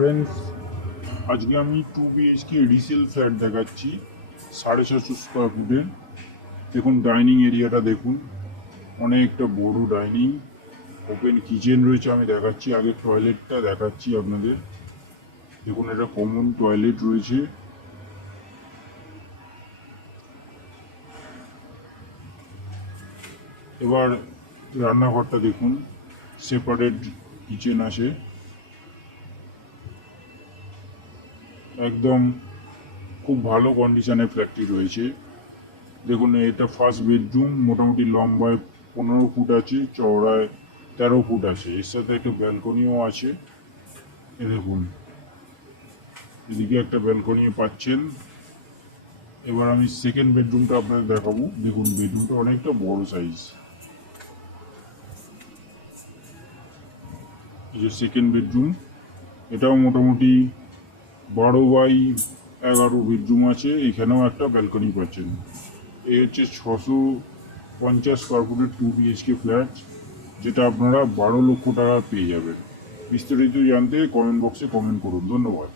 Friends, আজকে আমি 2 BHK resale flat দেখাচ্ছি 750 স্কোয়ার ফুটের। দেখুন ডাইনিং এরিয়াটা দেখুন, অনেকটা বড় ডাইনিং, ওপেন কিচেন রয়েছে। আমি দেখাচ্ছি, আগে টয়লেটটা দেখাচ্ছি আপনাদের। দেখুন এটা কমন টয়লেট রয়েছে। এবার রান্নাঘরটা দেখুন, সেপারেট কিচেন আছে, একদম খুব ভালো কন্ডিশনে ফ্ল্যাটটি রয়েছে। দেখুন এটা ফার্স্ট বেডরুম, মোটামুটি লম্বায় 15 ফুট আছে, চওড়ায় 13 ফুট আছে। এর সাথে একটা ব্যালকনিও আছে। এ দেখুন এদিকে একটা ব্যালকনিও পাচ্ছেন। এবার আমি সেকেন্ড বেডরুমটা আপনাদের দেখাবো। দেখুন বেডরুমটা অনেকটা বড় সাইজ। এই যে সেকেন্ড বেডরুম, এটাও মোটামুটি 12x11 বেডরুম আছে। এখানেও একটা ব্যালকনি পাচ্ছেন। এই হচ্ছে 650 স্কোয়ার ফুটের 2 BHK ফ্ল্যাট, যেটা আপনারা 12 লক্ষ টাকা পেয়ে যাবেন। বিস্তারিত জানতে কমেন্ট বক্সে কমেন্ট করুন। ধন্যবাদ।